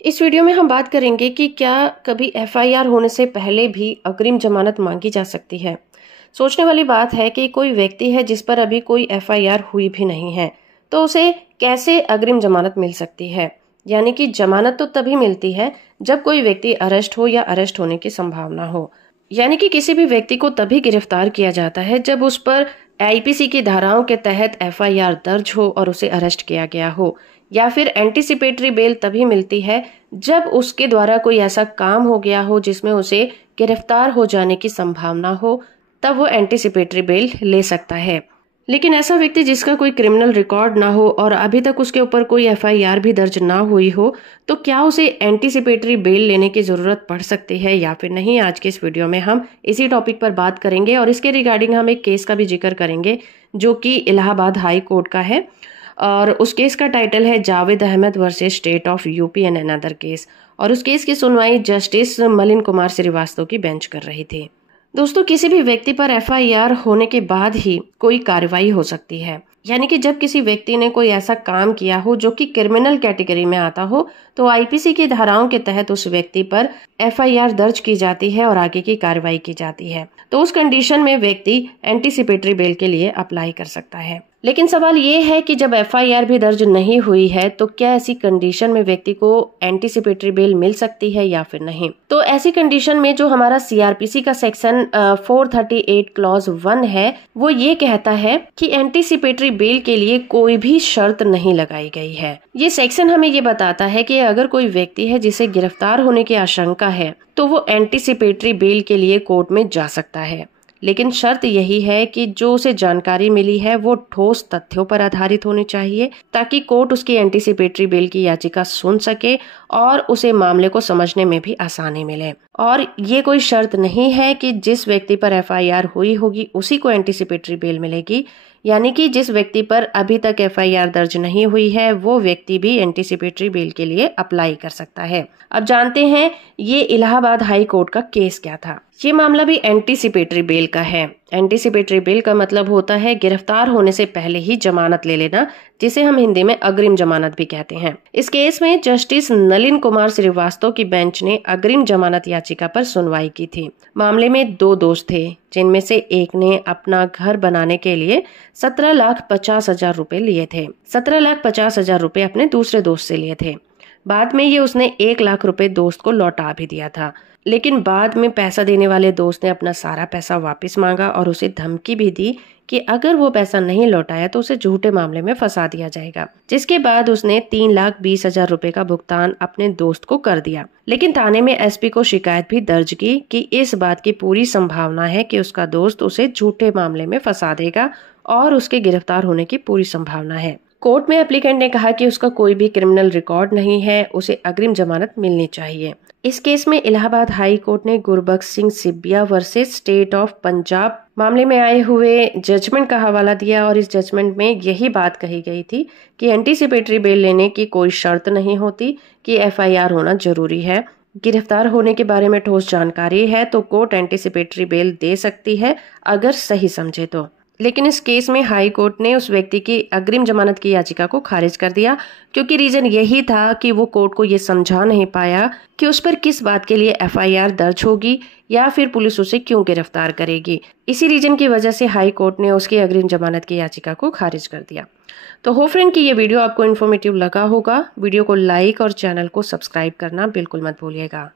इस वीडियो में हम बात करेंगे कि क्या कभी एफआईआर होने से पहले भी अग्रिम जमानत मांगी जा सकती है। सोचने वाली बात है कि कोई व्यक्ति है जिस पर अभी कोई एफआईआर हुई भी नहीं है, तो उसे कैसे अग्रिम जमानत मिल सकती है। यानी कि जमानत तो तभी मिलती है जब कोई व्यक्ति अरेस्ट हो या अरेस्ट होने की संभावना हो। यानी कि किसी भी व्यक्ति को तभी गिरफ्तार किया जाता है जब उस पर आईपीसी की धाराओं के तहत एफआईआर दर्ज हो और उसे अरेस्ट किया गया हो, या फिर एंटीसिपेटरी बेल तभी मिलती है जब उसके द्वारा कोई ऐसा काम हो गया हो जिसमें उसे गिरफ्तार हो जाने की संभावना हो, तब वो एंटीसिपेटरी बेल ले सकता है। लेकिन ऐसा व्यक्ति जिसका कोई क्रिमिनल रिकॉर्ड ना हो और अभी तक उसके ऊपर कोई एफआईआर भी दर्ज ना हुई हो, तो क्या उसे एंटीसिपेटरी बेल लेने की जरूरत पड़ सकती है या फिर नहीं। आज के इस वीडियो में हम इसी टॉपिक पर बात करेंगे और इसके रिगार्डिंग हम एक केस का भी जिक्र करेंगे जो कि इलाहाबाद हाई कोर्ट का है, और उस केस का टाइटल है Javed Ahmed versus state of UP and another case. और उस केस की सुनवाई जस्टिस मलिन कुमार श्रीवास्तव की बेंच कर रही थी। दोस्तों, किसी भी व्यक्ति पर एफआईआर होने के बाद ही कोई कार्रवाई हो सकती है। यानी कि जब किसी व्यक्ति ने कोई ऐसा काम किया हो जो कि क्रिमिनल कैटेगरी में आता हो, तो आईपीसी की धाराओं के तहत उस व्यक्ति पर एफआईआर दर्ज की जाती है और आगे की कार्रवाई की जाती है। तो उस कंडीशन में व्यक्ति एंटीसिपेटरी बेल के लिए अप्लाई कर सकता है। लेकिन सवाल ये है कि जब एफआईआर भी दर्ज नहीं हुई है, तो क्या ऐसी कंडीशन में व्यक्ति को एंटीसिपेटरी बेल मिल सकती है या फिर नहीं। तो ऐसी कंडीशन में जो हमारा सीआरपीसी का सेक्शन 438 क्लॉज 1 है, वो ये कहता है कि एंटीसिपेटरी बेल के लिए कोई भी शर्त नहीं लगाई गई है। ये सेक्शन हमें ये बताता है कि अगर कोई व्यक्ति है जिसे गिरफ्तार होने की आशंका है, तो वो एंटीसिपेटरी बेल के लिए कोर्ट में जा सकता है। लेकिन शर्त यही है कि जो उसे जानकारी मिली है वो ठोस तथ्यों पर आधारित होनी चाहिए, ताकि कोर्ट उसकी एंटीसिपेटरी बेल की याचिका सुन सके और उसे मामले को समझने में भी आसानी मिले। और ये कोई शर्त नहीं है कि जिस व्यक्ति पर एफआईआर हुई होगी उसी को एंटीसिपेटरी बेल मिलेगी। यानी कि जिस व्यक्ति पर अभी तक एफआईआर दर्ज नहीं हुई है, वो व्यक्ति भी एंटीसिपेटरी बेल के लिए अप्लाई कर सकता है। अब जानते हैं ये इलाहाबाद हाई कोर्ट का केस क्या था। ये मामला भी एंटीसिपेटरी बेल का है। एंटीसिपेटरी बेल का मतलब होता है गिरफ्तार होने से पहले ही जमानत ले लेना, जिसे हम हिंदी में अग्रिम जमानत भी कहते हैं। इस केस में जस्टिस नलिन कुमार श्रीवास्तव की बेंच ने अग्रिम जमानत याचिका पर सुनवाई की थी। मामले में 2 दोस्त थे, जिनमें से एक ने अपना घर बनाने के लिए 17,50,000 रुपए लिए थे। 17,50,000 रुपए अपने दूसरे दोस्त से लिए थे। बाद में ये उसने 1 लाख रुपए दोस्त को लौटा भी दिया था। लेकिन बाद में पैसा देने वाले दोस्त ने अपना सारा पैसा वापस मांगा और उसे धमकी भी दी कि अगर वो पैसा नहीं लौटाया तो उसे झूठे मामले में फंसा दिया जाएगा। जिसके बाद उसने 3,20,000 रुपए का भुगतान अपने दोस्त को कर दिया। लेकिन थाने में एसपी को शिकायत भी दर्ज की कि इस बात की पूरी संभावना है कि उसका दोस्त उसे झूठे मामले में फंसा देगा और उसके गिरफ्तार होने की पूरी संभावना है। कोर्ट में एप्लीकेंट ने कहा कि उसका कोई भी क्रिमिनल रिकॉर्ड नहीं है, उसे अग्रिम जमानत मिलनी चाहिए। इस केस में इलाहाबाद हाई कोर्ट ने Gurbaksh Singh Sibbia versus state of Punjab मामले में आए हुए जजमेंट का हवाला दिया, और इस जजमेंट में यही बात कही गई थी कि एंटीसिपेटरी बेल लेने की कोई शर्त नहीं होती कि एफआईआर होना जरूरी है। गिरफ्तार होने के बारे में ठोस जानकारी है तो कोर्ट एंटीसिपेटरी बेल दे सकती है, अगर सही समझे तो। लेकिन इस केस में हाई कोर्ट ने उस व्यक्ति की अग्रिम जमानत की याचिका को खारिज कर दिया, क्योंकि रीजन यही था कि वो कोर्ट को ये समझा नहीं पाया कि उस पर किस बात के लिए एफआईआर दर्ज होगी या फिर पुलिस उसे क्यों गिरफ्तार करेगी। इसी रीजन की वजह से हाई कोर्ट ने उसकी अग्रिम जमानत की याचिका को खारिज कर दिया। तो होप फ्रेंड कि ये वीडियो आपको इन्फॉर्मेटिव लगा होगा। वीडियो को लाइक और चैनल को सब्सक्राइब करना बिल्कुल मत भूलिएगा।